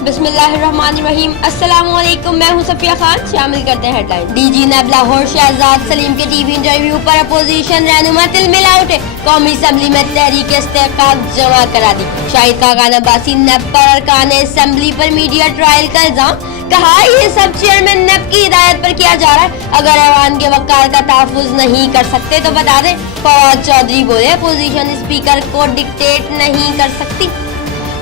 बिस्मिल्लाहिर्रहमानिर्रहीम। अस्सलामु अलैकुम, मैं हूं सफिया खान। शामिल करते हैं हेडलाइन। डीजी नेब लाहौर शहजाद सलीम के टीवी इंटरव्यू पर अपोजिशन रहनुमा तिलमिला उठे। कौमी असम्बली में तहरीक इस्तेहकाक जमा करा दी। शाहिद खाकान अब्बासी नेब पर अरकान असम्बली पर मीडिया ट्रायल का इल्जाम। कहा ये सब चेयरमैन नेब की हिदायत पर किया जा रहा है। अगर ऐवान के वकार का तहफ़्फ़ुज़ नहीं कर सकते तो बता दें। फवाद चौधरी बोले अपोजिशन स्पीकर को डिक्टेट नहीं कर सकती।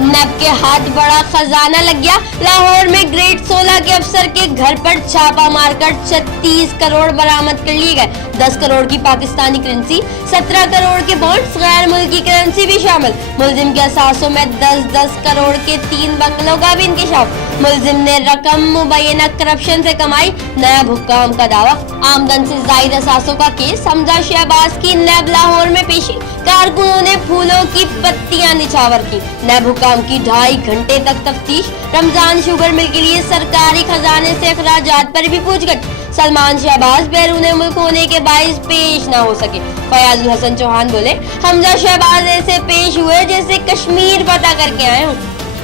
नेब के हाथ बड़ा खजाना लग गया। लाहौर में ग्रेड 16 के अफसर के घर पर छापा मारकर 36 करोड़ बरामद कर लिए गए। 10 करोड़ की पाकिस्तानी करेंसी, 17 करोड़ के बॉन्ड्स, गैर मुल्की करेंसी भी शामिल। मुलजिम के असासों में 10-10 करोड़ के 3 बंगलों का भी इंकशाफ। मुलजिम ने रकम मुबैना करप्शन से कमाई, नायब हुक्काम का दावा। आमदन से जायद असासों का केस, हमजा शहबाज की नेब लाहौर में पेशी। कारकुनों ने फूलों की पत्तियां निछावर की। नेब हुक्काम की 2.5 घंटे तक तफ्तीश। रमजान शुगर मिल के लिए सरकारी खजाने से अखराजात पर भी पूछगछ। सलमान शहबाज बैरून मुल्क होने के बाइस पेश ना हो सके। फयाजुल हसन चौहान बोले हमजा शहबाज ऐसे पेश हुए जैसे कश्मीर पता करके आए हों।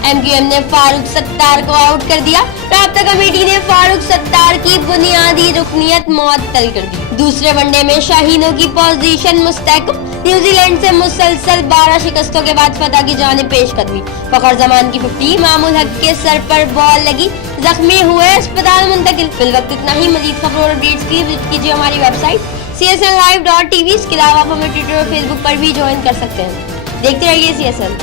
MQM ने फारूक सत्तार को आउट कर दिया। राब्ता कमेटी ने फारूक सत्तार की बुनियादी रुकनियत मुअत्तल कर दी। दूसरे वनडे में शाहीनों की पोजीशन मुस्तहकम। न्यूजीलैंड से मुसलसल 12 शिकस्तों के बाद फतह की जानिब पेशकदमी। फखर जमान की 50, मामूल हक के सर पर बॉल लगी, जख्मी हुए, अस्पताल मुंतकिल। फिलवक्त इतना ही। मजीद खबरों और अपडेट्स के लिए विजिट कीजिए हमारी वेबसाइट csnlive.tv। इसके अलावा आप हमें ट्विटर और फेसबुक पर भी ज्वाइन कर सकते हैं। देखते रहिए CSN।